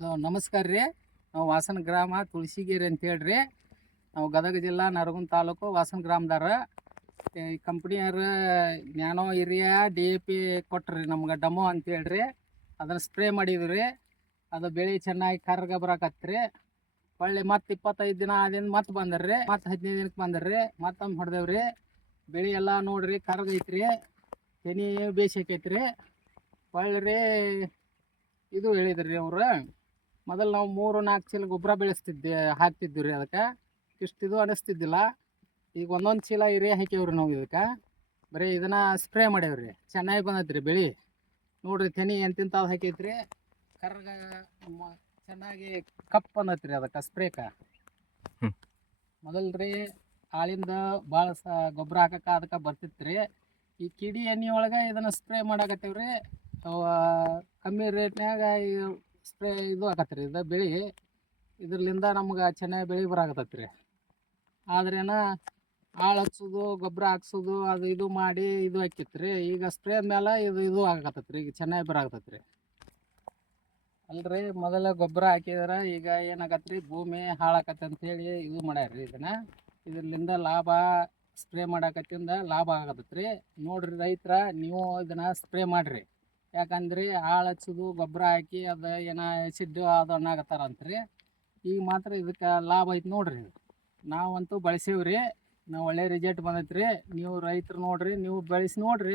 ನಮಸ್ಕಾರ ರೀ. ನಾವು ವಾಸನ ಗ್ರಾಮ ತುಳಸಿಗೇರಿ ಅಂತ ಹೇಳ್ರಿ. ನಾವು ಗದಗ ಜಿಲ್ಲಾ ನರಗುಂದ ತಾಲೂಕು ವಾಸನ ಗ್ರಾಮದಾರ. ಈ ಕಂಪ್ನಿಯವ್ರ ನ್ಯಾನೋ ಯೂರಿಯಾ DAP ಕೊಟ್ರಿ ನಮ್ಗೆ ಡಮೋ ಅಂತ ಹೇಳ್ರಿ. ಅದನ್ನು ಸ್ಪ್ರೇ ಮಾಡಿದ್ವಿ ರೀ. ಅದು ಬೆಳೆ ಚೆನ್ನಾಗಿ ಕರ್ಗ ಬರಾಕತ್ರಿ. ಹೊಳ್ಳಿ ಮತ್ತೆ 25 ದಿನ ಆದಿಂದ ಮತ್ತೆ ಬಂದರ್ರಿ. ಮತ್ತೆ 15 ದಿನಕ್ಕೆ ಬಂದರ್ರಿ. ಮತ್ತೊಮ್ಮೆ ಹೊಡೆದೇವ್ರಿ. ಬೆಳೆ ಎಲ್ಲ ನೋಡ್ರಿ ಕರ್ಗೈತ್ರಿ, ತೆನಿ ಬೇಸೈತೈತ್ರಿ. ಹೊಳ್ಳಿ ರೀ ಇದು ಹೇಳಿದ್ರಿ ಅವ್ರು, ಮೊದಲು ನಾವು 3-4 ಚೀಲ ಗೊಬ್ಬರ ಹಾಕ್ತಿದ್ವಿ ರೀ. ಅದಕ್ಕೆ ಇಷ್ಟು ಇದು ಅನಿಸ್ತಿದ್ದಿಲ್ಲ. ಈಗ ಒಂದೊಂದು ಚೀಲ ಯೂರಿಯಾ ಹಾಕ್ಯವ್ರಿ ನಾವು. ಇದಕ್ಕೆ ಬರೀ ಇದನ್ನು ಸ್ಪ್ರೇ ಮಾಡೇವ್ರಿ. ಚೆನ್ನಾಗಿ ಬಂದೈತ್ರಿ ಬೆಳೆ. ನೋಡ್ರಿ ತೆನಿ ಎಂತಿಂಥದ್ದು ಹಾಕೈತ್ರಿ. ಕರ್ಗ ಚೆನ್ನಾಗಿ ಕಪ್ ಬಂದೈತ್ರಿ ಅದಕ್ಕೆ ಸ್ಪ್ರೇಕ. ಮೊದಲು ರೀ ಆಳಿಂದ ಭಾಳ ಗೊಬ್ಬರ ಹಾಕಕ್ಕೆ ಅದಕ್ಕೆ ಬರ್ತಿತ್ತು ರೀ. ಈ ಕಿಡಿ ಎಣ್ಣೆ ಒಳಗೆ ಇದನ್ನು ಸ್ಪ್ರೇ ಮಾಡಾಕತ್ತೇವ್ರಿ. ಕಮ್ಮಿ ರೇಟ್ನ್ಯಾಗ ಸ್ಪ್ರೇ ಇದು ಆಕತ್ರಿ. ಇದು ಬೆಳೆ ಇದ್ರಲಿಂದ ನಮ್ಗೆ ಚೆನ್ನಾಗಿ ಬೆಳೆ ಬರಾಕತ್ತೈತೆ ರೀ. ಆದ್ರೇನ ಆಳು ಹಚ್ಚೋದು ಗೊಬ್ಬರ ಹಾಕ್ಸೋದು ಅದು ಇದು ಮಾಡಿ ಇದು ಆಕಿತ್ತು ರೀ. ಈಗ ಸ್ಪ್ರೇ ಮೇಲೆ ಇದು ಆಗಕತ್ತೈತೆ ರೀ. ಈಗ ಚೆನ್ನಾಗಿ ಬರಾಕತ್ತೈತೆ ರೀ. ಅಲ್ರಿ ಮೊದಲ ಗೊಬ್ಬರ ಹಾಕಿದ್ರೆ ಈಗ ಏನಾಗತ್ತೆ ರೀ, ಭೂಮಿ ಹಾಳಾಕತ್ತೆ ಅಂತೇಳಿ ಇದು ಮಾಡ್ಯಾರ ರೀ. ಇದರಿಂದ ಲಾಭ ಸ್ಪ್ರೇ ಮಾಡಾಕತ್ತಿಂದ ಲಾಭ ಆಗತ್ತೈತೆ ರೀ. ನೋಡ್ರಿ ರೈತರ, ನೀವು ಇದನ್ನು ಸ್ಪ್ರೇ ಮಾಡಿರಿ. ಯಾಕಂದ್ರೆ ಆಳು ಹಚ್ಚೋದು ಗೊಬ್ಬರ ಹಾಕಿ ಅದು ಏನೋ ಆ್ಯಸಿಡ್ ಅದು ಅನ್ನಾಗತ್ತಾರಂತ್ರಿ. ಈಗ ಮಾತ್ರ ಇದಕ್ಕೆ ಲಾಭ ಐತೆ ನೋಡ್ರಿ. ನಾವಂತೂ ಬಳಸೀವಿ ರೀ. ನಾವು ಒಳ್ಳೆ ರಿಸಲ್ಟ್ ಬಂದೈತೆ ರೀ. ನೀವು ರೈತರು ನೋಡ್ರಿ, ನೀವು ಬೆಳೆಸಿ ನೋಡ್ರಿ.